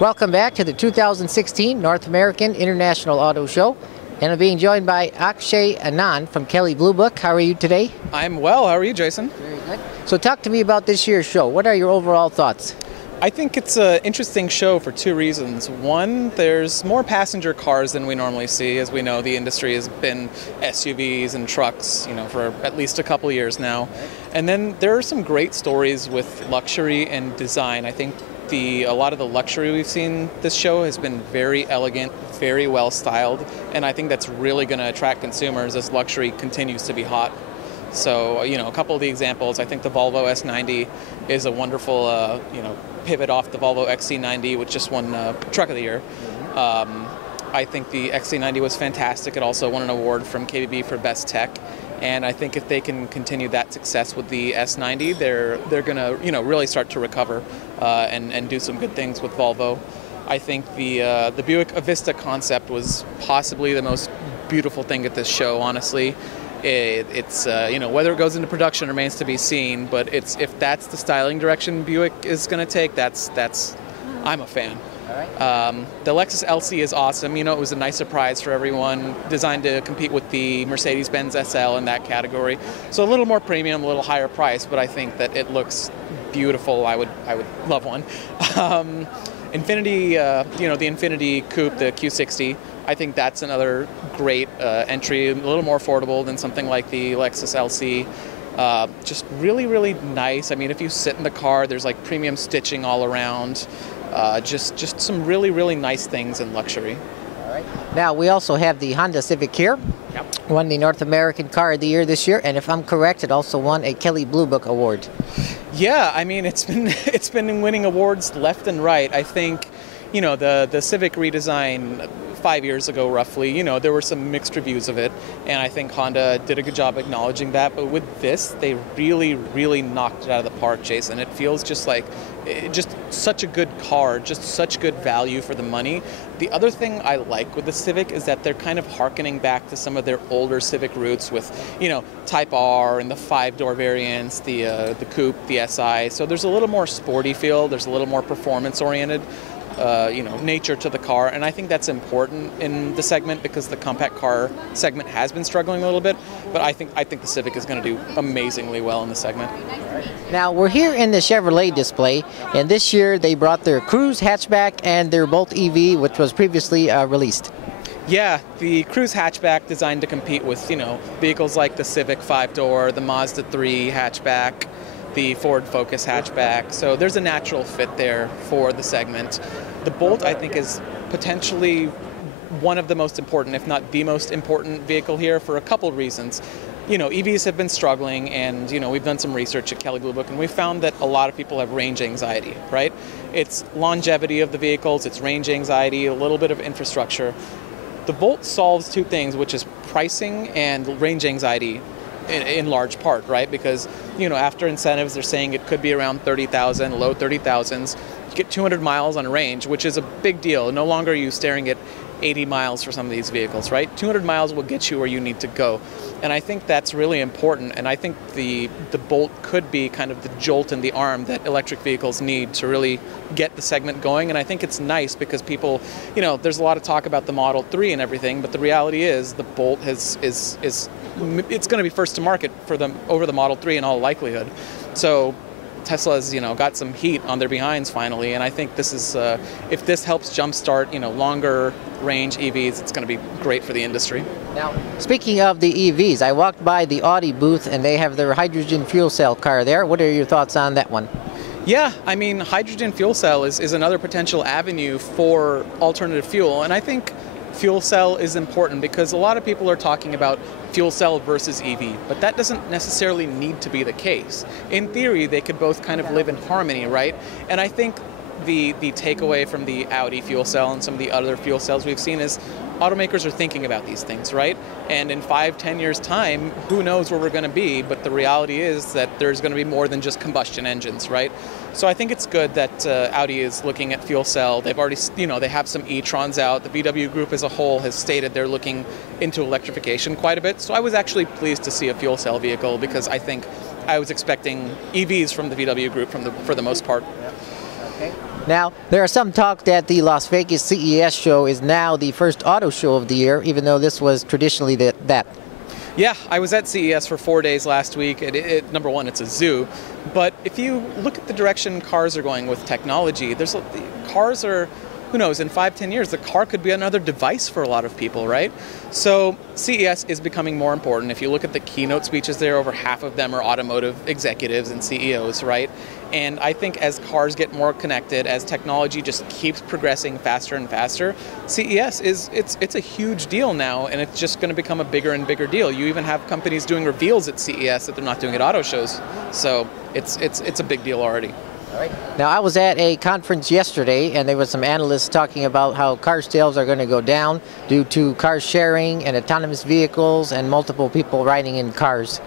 Welcome back to the 2016 North American International Auto Show. And I'm being joined by Akshay Anand from Kelley Blue Book. How are you today? I'm well. How are you, Jason? Very good. So talk to me about this year's show. What are your overall thoughts? I think it's an interesting show for two reasons. One, there's more passenger cars than we normally see. As we know, the industry has been SUVs and trucks, for at least a couple of years now. And then there are some great stories with luxury and design. I think a lot of the luxury we've seen this show has been very elegant, very well styled, and I think that's really going to attract consumers as luxury continues to be hot. So, a couple of the examples, I think the Volvo S90 is a wonderful, pivot off the Volvo XC90, which just won Truck of the Year. I think the XC90 was fantastic. It also won an award from KBB for Best Tech. And I think if they can continue that success with the S90, they're going to really start to recover and do some good things with Volvo. I think the Buick Avista concept was possibly the most beautiful thing at this show. Honestly, it's whether it goes into production remains to be seen. But if that's the styling direction Buick is going to take, I'm a fan. The Lexus LC is awesome. It was a nice surprise for everyone, designed to compete with the Mercedes-Benz SL in that category. So a little more premium, a little higher price, but I think that it looks beautiful. I would love one. Infiniti, the Infiniti Coupe, the Q60, I think that's another great entry, a little more affordable than something like the Lexus LC. Just really, really nice. I mean, if you sit in the car, there's like premium stitching all around. Just some really, really nice things in luxury. All right. Now, we also have the Honda Civic here. Yep. Won the North American Car of the Year this year, and if I'm correct, it also won a Kelley Blue Book award. Yeah, I mean, it's been winning awards left and right. I think, the Civic redesign 5 years ago, roughly, there were some mixed reviews of it, and I think Honda did a good job acknowledging that. But with this, they really, really knocked it out of the park, Jason. It feels just like just such a good car, just such good value for the money. The other thing I like with the Civic is that they're kind of hearkening back to some of their older Civic roots with, Type R and the 5-door variants, the Coupe, the SI. So there's a little more sporty feel. There's a little more performance-oriented nature to the car, and I think that's important in the segment because the compact car segment has been struggling a little bit, but I think the Civic is going to do amazingly well in the segment. Now, we're here in the Chevrolet display, and this year they brought their Cruze hatchback and their Bolt EV, which was previously released. Yeah, the Cruze hatchback designed to compete with, vehicles like the Civic 5-door, the Mazda 3 hatchback, the Ford Focus hatchback. So there's a natural fit there for the segment. The Bolt, I think, is potentially one of the most important, if not the most important vehicle here for a couple of reasons. EVs have been struggling, and, we've done some research at Kelley Blue Book, and we found that a lot of people have range anxiety, right? It's longevity of the vehicles, it's range anxiety, a little bit of infrastructure. The Bolt solves two things, which is pricing and range anxiety in large part, right? Because, after incentives, they're saying it could be around 30,000, low 30,000s. You get 200 miles on a range, which is a big deal. No longer are you staring at 80 miles for some of these vehicles, right? 200 miles will get you where you need to go. And I think that's really important. And I think the Bolt could be kind of the jolt in the arm that electric vehicles need to really get the segment going. And I think it's nice because people, there's a lot of talk about the Model 3 and everything, but the reality is the Bolt is it's going to be first to market for them over the Model 3 in all likelihood. So Tesla's, got some heat on their behinds finally, and I think this is, if this helps jumpstart, longer range EVs, it's going to be great for the industry. Now, speaking of the EVs, I walked by the Audi booth, and they have their hydrogen fuel cell car there. What are your thoughts on that one? Yeah, I mean, hydrogen fuel cell is another potential avenue for alternative fuel, and I think fuel cell is important because a lot of people are talking about fuel cell versus EV, but that doesn't necessarily need to be the case. In theory, they could both kind of live in harmony, right? And I think the takeaway from the Audi fuel cell and some of the other fuel cells we've seen is automakers are thinking about these things, right? And in 5-10 years' time, who knows where we're going to be, but the reality is that there's going to be more than just combustion engines, right? So I think it's good that Audi is looking at fuel cell. They've already, they have some e-trons out. The VW group as a whole has stated they're looking into electrification quite a bit. So I was actually pleased to see a fuel cell vehicle because I think I was expecting EVs from the VW group for the most part. Okay. Now, there are some talk that the Las Vegas CES show is now the first auto show of the year, even though this was traditionally that. Yeah, I was at CES for 4 days last week. Number one, it's a zoo. But if you look at the direction cars are going with technology, cars are, who knows, in 5-10 years, the car could be another device for a lot of people, right? So CES is becoming more important. If you look at the keynote speeches there, over half of them are automotive executives and CEOs, right? And I think as cars get more connected, as technology just keeps progressing faster and faster, CES it's a huge deal now, and it's just going to become a bigger and bigger deal. You even have companies doing reveals at CES that they're not doing at auto shows. So it's a big deal already. All right. Now, I was at a conference yesterday, and there were some analysts talking about how car sales are going to go down due to car sharing and autonomous vehicles and multiple people riding in cars.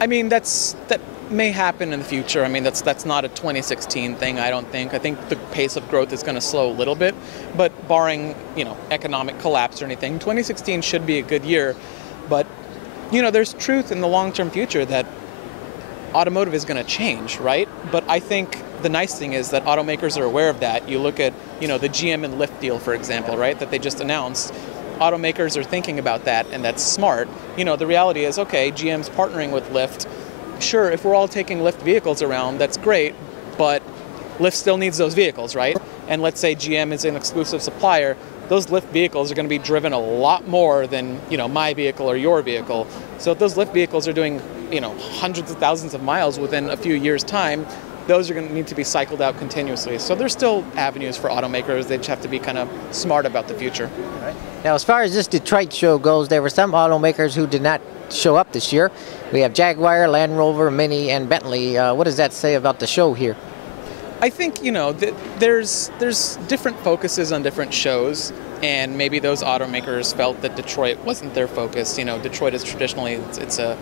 I mean, that may happen in the future. I mean, that's not a 2016 thing, I don't think. I think the pace of growth is going to slow a little bit, but barring, economic collapse or anything, 2016 should be a good year. But, there's truth in the long-term future that automotive is going to change, right? But I think the nice thing is that automakers are aware of that. You look at, the GM and Lyft deal, for example, right, that they just announced. Automakers are thinking about that, and that's smart. The reality is, okay, GM's partnering with Lyft. Sure, if we're all taking Lyft vehicles around, that's great, but Lyft still needs those vehicles, right? And let's say GM is an exclusive supplier, those Lyft vehicles are going to be driven a lot more than, my vehicle or your vehicle. So if those Lyft vehicles are doing, hundreds of thousands of miles within a few years' time, those are going to need to be cycled out continuously. So there's still avenues for automakers. They just have to be kind of smart about the future. Right. Now, as far as this Detroit show goes, there were some automakers who did not show up this year. We have Jaguar, Land Rover, Mini, and Bentley. What does that say about the show here? I think, there's different focuses on different shows, and maybe those automakers felt that Detroit wasn't their focus. Detroit is traditionally, it's a,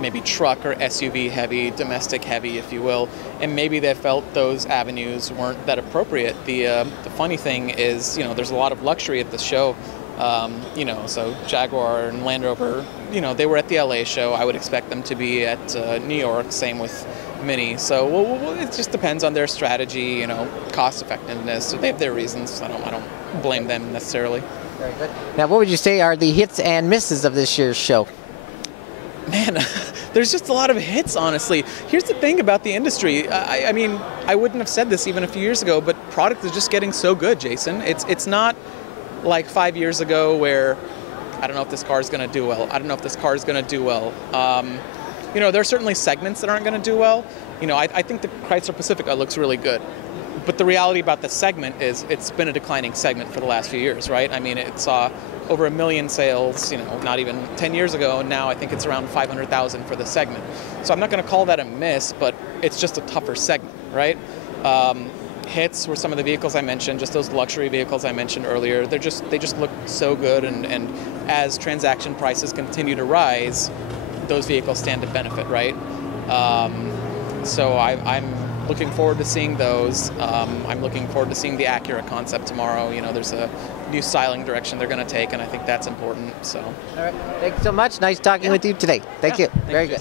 maybe truck or SUV heavy, domestic heavy, if you will, and maybe they felt those avenues weren't that appropriate. The funny thing is, there's a lot of luxury at the show. So Jaguar and Land Rover, they were at the LA show. I would expect them to be at New York, same with Mini. So it just depends on their strategy, cost effectiveness. So they have their reasons. I don't blame them necessarily. Very good. Now, what would you say are the hits and misses of this year's show? Man, there's just a lot of hits, honestly. Here's the thing about the industry. I mean, I wouldn't have said this even a few years ago, but product is just getting so good, Jason. It's not like 5 years ago where I don't know if this car is going to do well. I don't know if this car is going to do well. There are certainly segments that aren't going to do well. I think the Chrysler Pacifica looks really good. But the reality about the segment is it's been a declining segment for the last few years, right? I mean, it saw over 1 million sales, not even 10 years ago, and now I think it's around 500,000 for the segment. So I'm not going to call that a miss, but it's just a tougher segment, right? Hits were some of the vehicles I mentioned, just those luxury vehicles I mentioned earlier. They just look so good, and as transaction prices continue to rise, those vehicles stand to benefit, right? So I'm looking forward to seeing those. I'm looking forward to seeing the Acura concept tomorrow. There's a new styling direction they're going to take, and I think that's important. So. All right. Thanks so much. Nice talking with you today. Thank you. Very good.